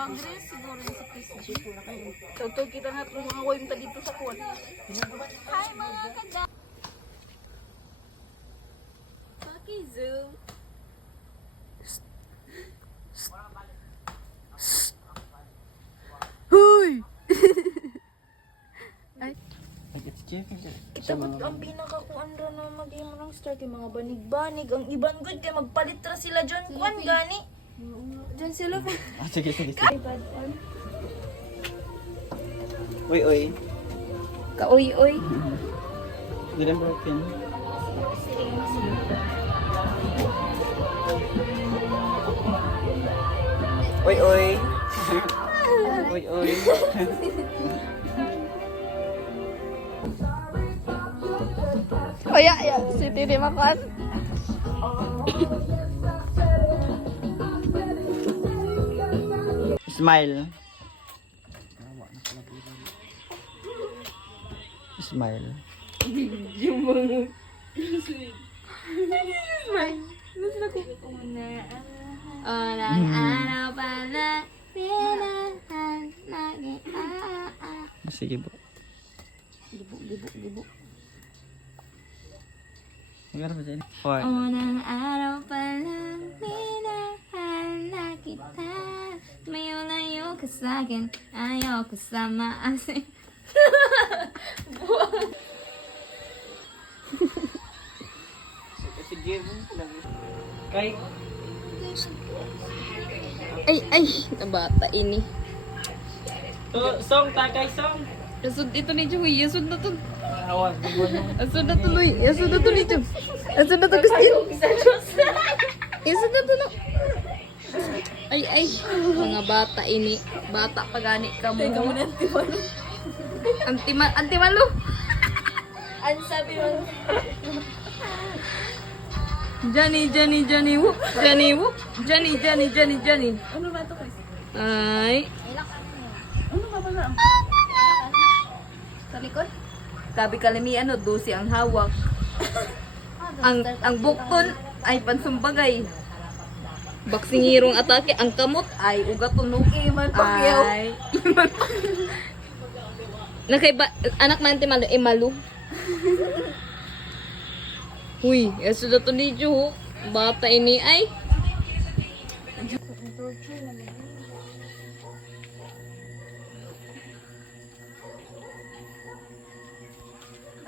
Mag-rest siguro sa PSG. So, kita na ito mga wave ta dito sa kuwan. Hi mga kada! Paki Zoo! Huy! Ay, kita ba't ang pinakakuan ra na mag-game ng start yung mga banig-banig. Ang iban good kaya magpalit ra sila dyan. Kuan gani. Dyan sila pa. Sige. Bad on. Uy. Ka-uy-uy. Hindi na broken. Uy. Uy. Oh ya, si Titi makan. Smile. Smile. Yung mga... Smile. Orang araw pala pinahan lagi Sige po. Gibo. Magkano ba dyan? Or, Unang araw pa lang minahal na kita. Mayo-layo ka sa'kin, ayaw ko sa maasin. sige po. Kay, Ay, nabata ini. song, takay song. Yasud ito ni Joey, yasud na to. Awas, buwan mo. Yasud na to, Noy. Yasud na to ni Joey. Yasud na to, Christine. Yasud na to, no. Ay, mga bata ini. Bata pa gani ka mo. Teka mo na, Antimalo. Antimalo. Ano sabi mo? Johnny, whoop. Johnny. Ano ba ito, Chris? Ay. Ano ba ba? Sa likod? Sabi kalimi, 12 ang hawak. ang bukton ay pansumbagay. Baksingirong atake, ang kamot ay ugaton Iman Pacquiao. Ay, Iman anak na Antimalo, Malu. Uy, sudah to ni Jo. Bata ini ay.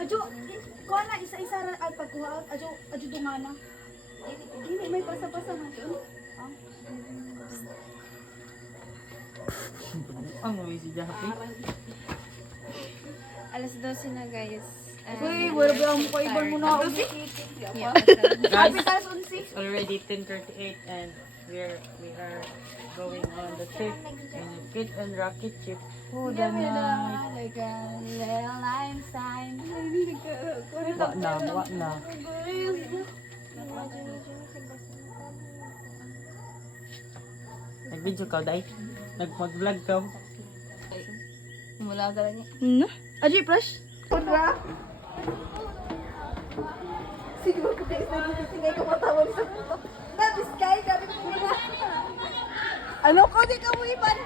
Ajo, ko na isa-isa ra ay pagkuha. Ajo dungana. Dili may pasa-pasa man dun. Ang may si Jahapi. Alas 12 na guys. Uy, wala ba mo kaiban mo na ako. Guys, already 10:38 and we are going on the trip in Kid and Rocket Ship. Oh, the night. Like a little lime sign. Wa na. Nag-video ka, Day? Nag-vlog ka? Mula ka niya. Ajo, brush. Pudra. Siguro ko tayo sa tingay ko matawag sa puto. That is guy, sabi ko na. Ano ko, di ka mo iban?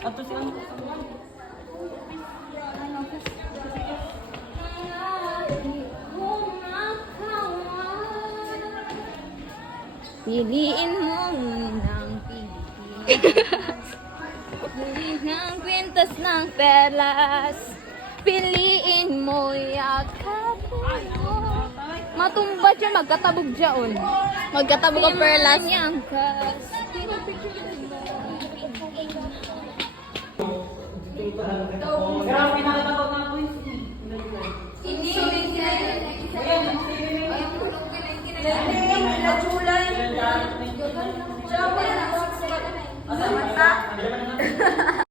Ato siya. Piliin mo ng Pilipinas. Piliin ng kwintas ng perlas. Piliin mo yakapin mo. Matumba siya, magkatabog dyan. Magkatabog ang perlas. Yangkas. Pero pinakita